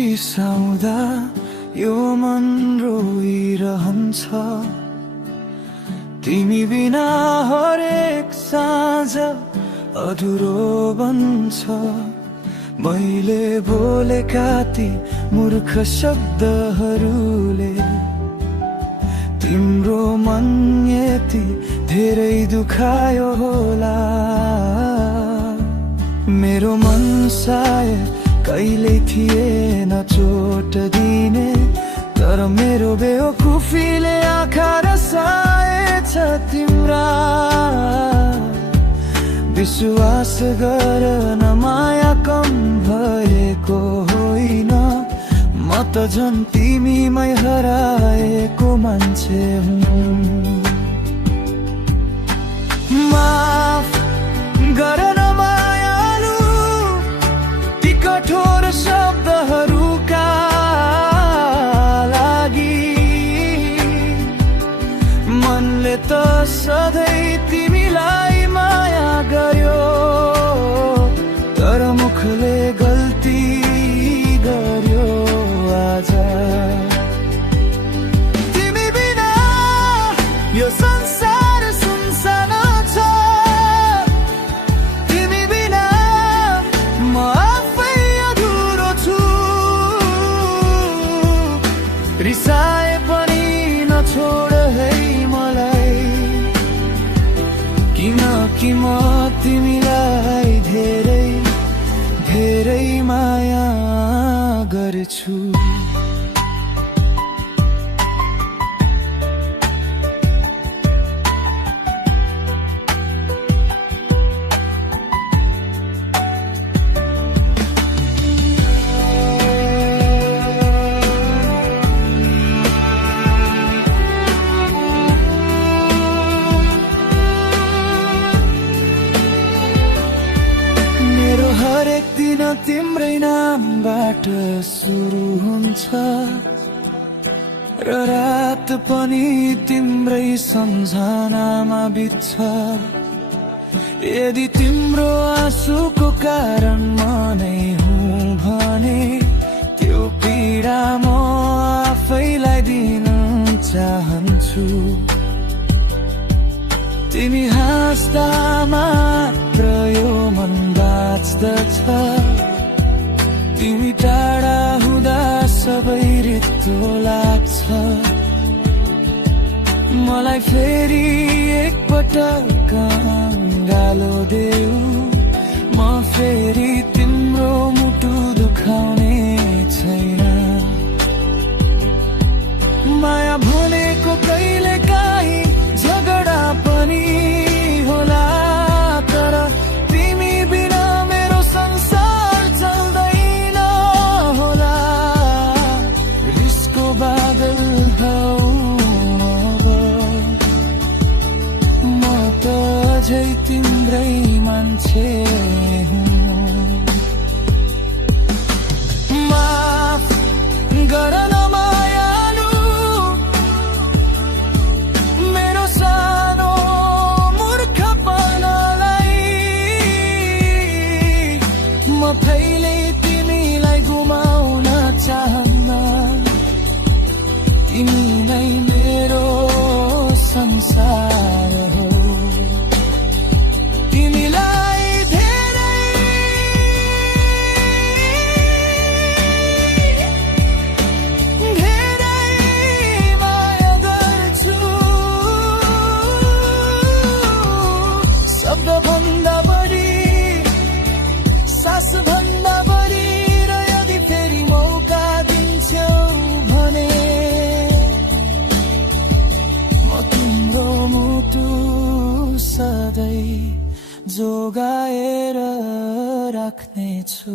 रिसाउँदा यो मन रोइरहन्छ। तिमी बिना हरेक साँझ अधुरो बन्छ। मैले बोलेका ती मूर्ख शब्दहरूले तिम्रो मन यति धेरै दुखायो होला। मेरो मन सायद कहिल्यै थिएन चोट दिने, तर मेरो बेवकुफीले आँखा रसाएछ तिम्रा। विश्वास गर न माया कम भएको होइन, म त झन् तिमीमै हराएको मान्छे हुँ। माफ गर न मायालु ती कठोर शब्दहरूका लागि। मनले त सधैँ तिमीलाई माया गर्यो, तर मुखले गल्ती गर्यो आज। तिमी बिना यो संसार सुनसान छ। तिमी बिना म आफै अधुरो छु। रिसाए पनि नछोड है मलाई, किनकि म तिमीलाई धेरै धेरै माया गर्छु। हरेक दिन तिम्रै नामबाट सुरु हुन्छ, र रात पनि तिम्रै सम्झनामा बित्छ। यदि तिम्रो आँसुको कारण म नै हुँ भने, त्यो पीडा म आफैलाई दिन चाहन्छु। तिमी हाँस्दा मात्र यो मन बाँच्दछ, तिमी टाढा हुँदा सबै रित्तो लाग्छ। मलाई फेरि एकपटक गालो देऊ, म फेरि तिम्रो मुटु दुखाउने छैन। माया भनेको कहिले काहीँ झगडा पनि होला, तर तिमी बिना मेरो संसार चल्दैन होला। रिसको बादल हौ अब, म त अझै तिम्रै मान्छे हुँ। माफ गर न मायालु मेरो सानो मूर्खपनलाई। म कहिल्यै तिमीलाई गुमाउन चाहन्न, तिमी नै मेरो संसार हो। तिमीलाई धेरै धेरै माया गर्छु। शब्दभन्दा बढी, सासभन्दा बढी, र यदि फेरि मौका दिन्छौ भने, म तिम्रो मुटु सधैँ जोगाएर राख्नेछु।